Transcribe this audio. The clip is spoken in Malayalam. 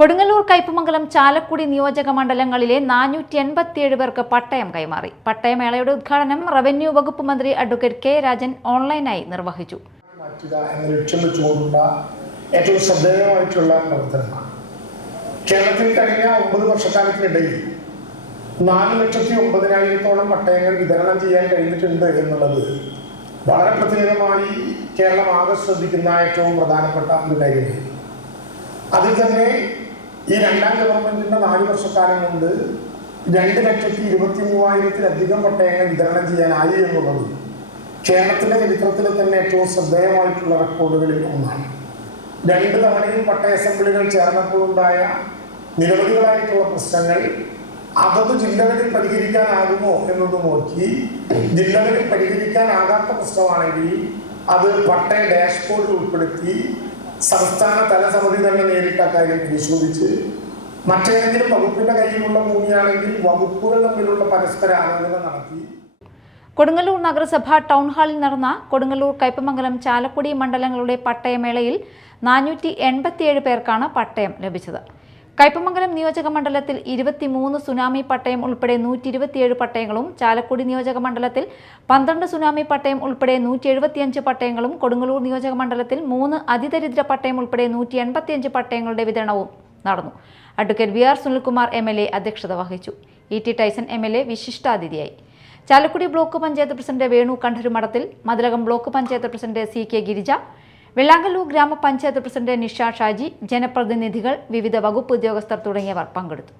കൊടുങ്ങല്ലൂർ കയ്പമംഗലം ചാലക്കുടി നിയോജക മണ്ഡലങ്ങളിലെ നാനൂറ്റി എൺപത്തിയേഴ് പേർക്ക് പട്ടയം കൈമാറി. പട്ടയമേളയുടെ ഉദ്ഘാടനം റവന്യൂ വകുപ്പ് മന്ത്രി അഡ്വക്കേറ്റ് കെ രാജൻ ഓൺലൈനായി നിർവഹിച്ചു. ഏറ്റവും ശ്രദ്ധേയമായിട്ടുള്ള പ്രവർത്തനമാണ്. കേരളത്തിൽ കഴിഞ്ഞ ഒമ്പത് വർഷക്കാലത്തിനിടയിൽ നാല് ലക്ഷത്തി ഒമ്പതിനായിരത്തോളം പട്ടയങ്ങൾ വിതരണം ചെയ്യാൻ കഴിഞ്ഞിട്ടുണ്ട് എന്നുള്ളത് വളരെ പ്രത്യേകമായി കേരളം ആകെ ശ്രദ്ധിക്കുന്ന ഏറ്റവും പ്രധാനപ്പെട്ട ഒരു കാര്യമായിരുന്നു അതിൽ തന്നെ ഈ രണ്ടാം ഗവൺമെന്റിന്റെ നാല് വർഷക്കാലം കൊണ്ട് രണ്ട് ലക്ഷത്തി ഇരുപത്തി മൂവായിരത്തിലധികം പട്ടയങ്ങൾ വിതരണം ചെയ്യാനായി എന്നുള്ളത് കേരളത്തിന്റെ ചരിത്രത്തിലെ തന്നെ ഏറ്റവും ശ്രദ്ധേയമായിട്ടുള്ള റെക്കോർഡുകളിൽ ഒന്നാണ്. രണ്ട് തവണയും പട്ടയ അസംബ്ലികൾ ചേർന്നപ്പോഴുണ്ടായ നിരവധികളായിട്ടുള്ള പ്രശ്നങ്ങൾ അതത് ജില്ലകളിൽ പരിഹരിക്കാനാകുമോ എന്നത് നോക്കി ജില്ലകളിൽ പരിഹരിക്കാനാകാത്ത പ്രശ്നമാണെങ്കിൽ അത് പട്ടയ ഡാഷ്ബോർഡിൽ ഉൾപ്പെടുത്തി സംസ്ഥാന തലസമിതി തന്നെ നേരിട്ട് അക്കാര്യം പരിശോധിച്ച് മറ്റേതെങ്കിലും വകുപ്പിന്റെ കയ്യിലുള്ള ഭൂമിയാണെങ്കിൽ വകുപ്പുകൾ തമ്മിലുള്ള പരസ്പര ആലോചന നടത്തി. കൊടുങ്ങല്ലൂർ നഗരസഭ ടൗൺ ഹാളിൽ നടന്ന കൊടുങ്ങല്ലൂർ കയ്പമംഗലം ചാലക്കുടി മണ്ഡലങ്ങളുടെ പട്ടയമേളയിൽ നാനൂറ്റി എൺപത്തിയേഴ് പേർക്കാണ് പട്ടയം ലഭിച്ചത്. കയ്പമംഗലം നിയോജക മണ്ഡലത്തിൽ ഇരുപത്തിമൂന്ന് സുനാമി പട്ടയം ഉൾപ്പെടെ നൂറ്റി ഇരുപത്തിയേഴ് പട്ടയങ്ങളും ചാലക്കുടി നിയോജക മണ്ഡലത്തിൽ പന്ത്രണ്ട് സുനാമി പട്ടയം ഉൾപ്പെടെ നൂറ്റി എഴുപത്തിയഞ്ച് പട്ടയങ്ങളും കൊടുങ്ങല്ലൂർ നിയോജക മണ്ഡലത്തിൽ മൂന്ന് അതിദരിദ്ര പട്ടയം ഉൾപ്പെടെ നൂറ്റി എൺപത്തിയഞ്ച് പട്ടയങ്ങളുടെ വിതരണവും നടന്നു. Advocate V R Sunilkumar M L A അധ്യക്ഷത വഹിച്ചു. E T Taison M L A വിശിഷ്ടാതിഥിയായി. Chalakudy block panchayat president Venu Kandarumadathil Mathilakam block panchayat president C K Girija Vellangallur ഗ്രാമപഞ്ചായത്ത് പ്രസിഡന്റ് നിഷ ഷാജി ജനപ്രതിനിധികൾ വിവിധ വകുപ്പ് ഉദ്യോഗസ്ഥർ തുടങ്ങിയവർ പങ്കെടുത്തു.